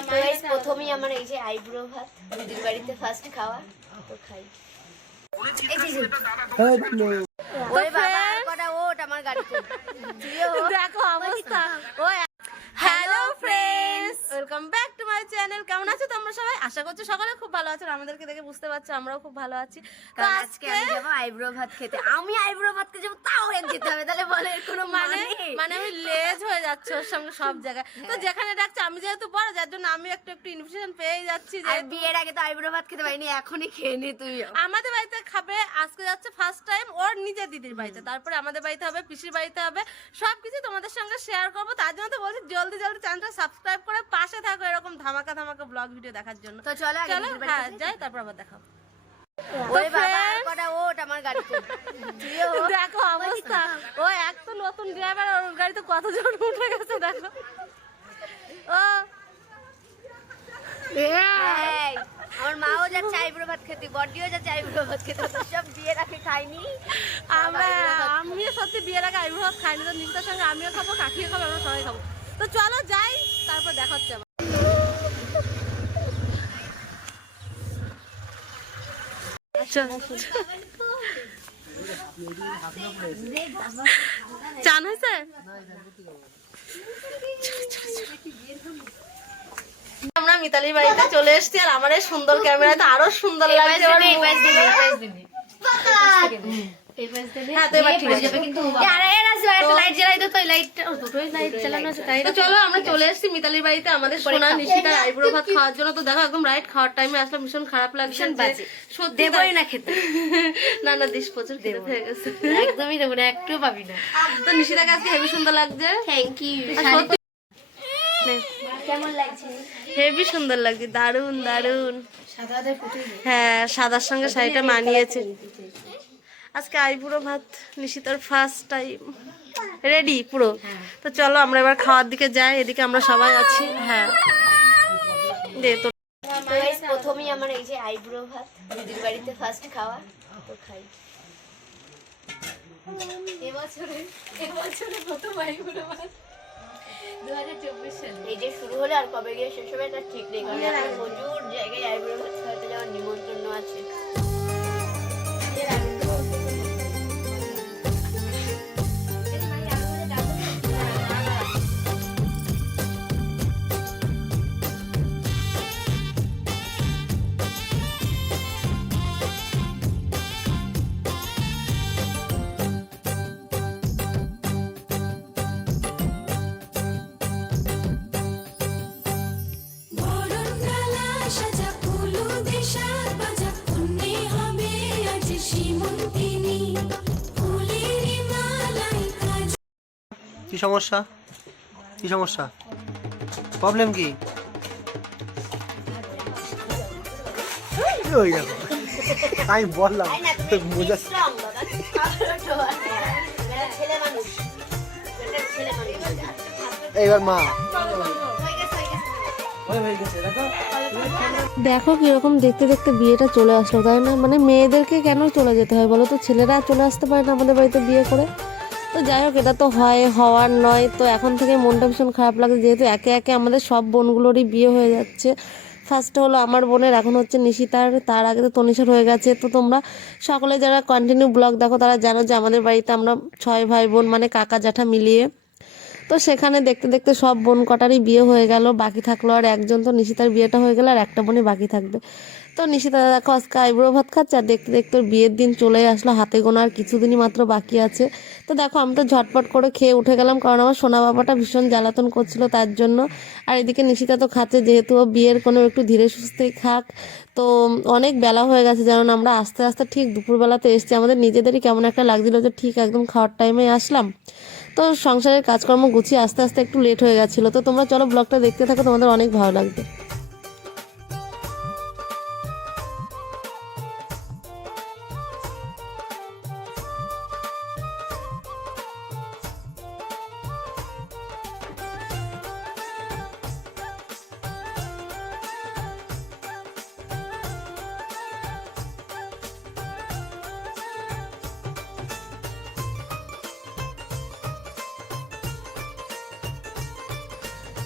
প্রথমেই আমার এই যে আইব্রো ভাত দিদির বাড়িতে ফার্স্ট খাওয়া তো খাই। দেখো যে, যে। ওরে বাবা আর কটা ওট আমার গাড়িতে তুইও ওঠ। দেখো অবস্থা ও hello friends welcome back to my channel কেমন আছো তোমরা সবাই? আশা করছি সকলে খুব ভালো আছো আমাদেরকে দেখে বুঝতে পারছ আমরাও খুব ভালো আছি। তো আজকে আমি যাব আইব্রো ভাত খেতে। আমি আইব্রো ভাত খেতে যাব তাও এক যেতে হবে তাহলে বলে এর কোনো মানে মানে মানে আমি লেজ হয়ে যাচ্ছে ওর সঙ্গে সব জায়গায়। তো যেখানে ডাকছে আমি যেহেতু বড় যার জন্য আমি একটু একটু ইনভিটেশন পেয়ে যাচ্ছি যে বিয়ের আগে তো আইব্রো ভাত খেতে পারিনি এখনই খেয়ে নে তুই আমাদের বাড়িতে খাবে আজকে যাচ্ছে ফার্স্ট টাইম ওর নিজের দিদির বাড়িতে। তারপরে আমাদের বাড়িতে হবে পিসির বাড়িতে হবে। সবকিছু তোমাদের সঙ্গে শেয়ার করব। তার জন্য তো বলছি জলদি জলদি চ্যানেলটা সাবস্ক্রাইব করে পাশে থাকো এরকম ধামাকা ধামাকা ব্লগ ভিডিও দেখার জন্য। তো চলো আগে চলো হ্যাঁ যাই। তারপর আবার দেখাবো। দেখো অবস্থা। ও এক তো নতুন ড্রাইভার ওর গাড়িতে কতজন উঠে গেছে দেখো। ও। যাচ্ছে আইব্রো ভাত খেতে বডিও যাচ্ছে আইব্রো ভাত খেতে সব বিয়ের আগে খাইনি। আমরা আমিও সত্যি বিয়ের আগে আইব্রো ভাত খাইনি তো নিকিতার সঙ্গে আমিও খাব কাকিও খাব আমরা সবাই খাব। তো চলো যাই তারপর দেখা হচ্ছে আবার। চান হয়েছে? আমরা মিতালির বাড়িতে চলে এসেছি আর আমার এই সুন্দর ক্যামেরাতে আরও সুন্দর লাগছে চলো আমরা চলে এসেছি মিতালির বাড়িতে আমাদের সোনা নিশিতার আইব্রো ভাত খাওয়ার জন্য। তো দেখো একদম রাইট খাওয়ার টাইমে আসলাম ভীষণ খারাপ লাগছে সত্যি দেবই না খেতে। না না দিস প্রচুর খেতে হয়ে গেছে। একদমই দেবো না একটু পাবি না। তো নিশিতাকে আজকে হেভি সুন্দর লাগছে। থ্যাংক ইউ কেমন লাগছে? হেভি সুন্দর লাগছে দারুণ দারুণ হ্যাঁ সাদার সঙ্গে শাড়িটা মানিয়েছে। আজকে আইবুড়ো ভাত নিশিতার ফার্স্ট টাইম রেডি পুরো? তো চলো আমরা এবার খাওয়ার দিকে যাই এদিকে আমরা সবাই আছি। হ্যাঁ। দে তো। তো প্রথমেই আমার এই যে আইব্রো ভাত দিদির বাড়িতে ফার্স্ট খাওয়া তো খাই। এবছরে এবছরে প্রথম আইব্রো ভাত। এই যে শুরু হলে আর কবে গিয়ে শেষ হবে এটা ঠিক নেই। কারণ প্রচুর জায়গায় আইব্রো খাওয়াতে যাওয়ার নিমন্ত্রণ আছে। কি সমস্যা? কি সমস্যা? প্রবলেম কি? ওই দেখো আমি বললাম মানুষ। এইবার মা। হয়ে হয়ে। দেখো কীরকম দেখতে দেখতে বিয়েটা চলে আসলো তাই না? মানে মেয়েদেরকে কেন চলে যেতে হয় বলো তো? ছেলেরা চলে আসতে পারে না আমাদের বাড়িতে বিয়ে করে। তো যাই হোক, এটা তো হয়, হওয়ার নয়। তো এখন থেকে মনটা ভীষণ খারাপ লাগছে, যেহেতু একে একে আমাদের সব বোনগুলোরই বিয়ে হয়ে যাচ্ছে। ফার্স্টে হলো আমার বোনের, এখন হচ্ছে নিশিতার। তার আগে তো তনিশার হয়ে গেছে। তো তোমরা সকলে যারা কন্টিনিউ ব্লগ দেখো, তারা জানো যে আমাদের বাড়িতে আমরা ছয় ভাই বোন মানে কাকা, জ্যাঠা মিলিয়ে তো সেখানে দেখতে দেখতে সব বোন কটারই বিয়ে হয়ে গেল। বাকি থাকল আর একজন তো নিশিতার বিয়েটা হয়ে গেল আর একটা বোনই বাকি থাকবে। তো নিশিতা দেখো আজকে আইব্রো ভাত খাচ্ছে আর দেখতে দেখতে ওর বিয়ের দিন চলে আসলো, হাতে গোনা আর কিছুদিনই মাত্র বাকি আছে। তো দেখো আমি তো ঝটপট করে খেয়ে উঠে গেলাম কারণ আমার সোনা বাবাটা ভীষণ জ্বালাতন করছিল তার জন্য। আর এদিকে নিশিতা তো খাচ্ছে, যেহেতু ও বিয়ের কোনো একটু ধীরে সুস্থেই খাক তো অনেক বেলা হয়ে গেছে যেমন আমরা আস্তে আস্তে ঠিক দুপুরবেলাতে এসছি। আমাদের নিজেদেরই কেমন একটা লাগছিল যে ঠিক একদম খাওয়ার টাইমে আসলাম। তো সংসারের কাজকর্ম গুছিয়ে আস্তে আস্তে একটু লেট হয়ে গেছিল। তো তোমরা চলো ব্লগটা দেখতে থাকো, তোমাদের অনেক ভালো লাগবে।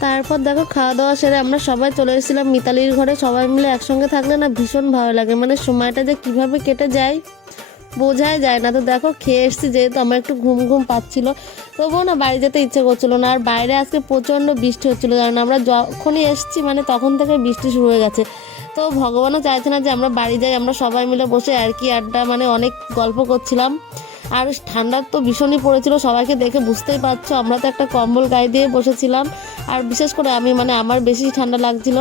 তারপর দেখো খাওয়া দাওয়া সেরে আমরা সবাই চলে এসেছিলাম মিতালির ঘরে। সবাই মিলে একসঙ্গে থাকলে না ভীষণ ভালো লাগে। মানে সময়টা যে কীভাবে কেটে যায় বোঝাই যায় না। তো দেখো খেয়ে এসছি, যেহেতু আমার একটু ঘুম ঘুম পাচ্ছিল। তবুও না বাড়ি যেতে ইচ্ছে করছিল না। আর বাইরে আজকে প্রচণ্ড বৃষ্টি হচ্ছিল কারণ আমরা যখনই এসছি মানে তখন থেকে বৃষ্টি শুরু হয়ে গেছে। তো ভগবানও চাইছে না যে আমরা বাড়ি যাই, আমরা সবাই মিলে বসে আর কি আড্ডা মানে অনেক গল্প করছিলাম। আর ঠান্ডার তো ভীষণই পড়েছিল, সবাইকে দেখে বুঝতেই পারছ, আমরা তো একটা কম্বল গায়ে দিয়ে বসেছিলাম। আর বিশেষ করে আমি মানে আমার বেশি ঠান্ডা লাগছিল।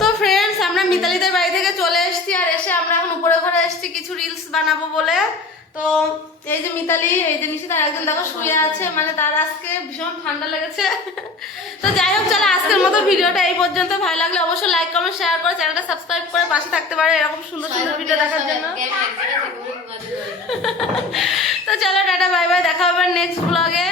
তো ফ্রেন্ডস আমরা মিতালিদের বাড়ি থেকে চলে এসেছি আর এসে আমরা এখন উপরে ঘরে এসেছি কিছু রিলস বানাবো বলে। তো এই যে মিতালি এই যে নিশিতার একজন দেখো শুয়ে আছে মানে তার আজকে ভীষণ ঠান্ডা লেগেছে। তো যাই হোক চলো আজকের মতো ভিডিওটা এই পর্যন্ত। ভালো লাগলে অবশ্যই লাইক কমেন্ট শেয়ার করে চ্যানেলটা সাবস্ক্রাইব করে পাশে থাকতে পারে এরকম সুন্দর সুন্দর ভিডিও দেখার জন্য। তো চলো টাটা বাই বাই দেখা হবে নেক্সট ব্লগে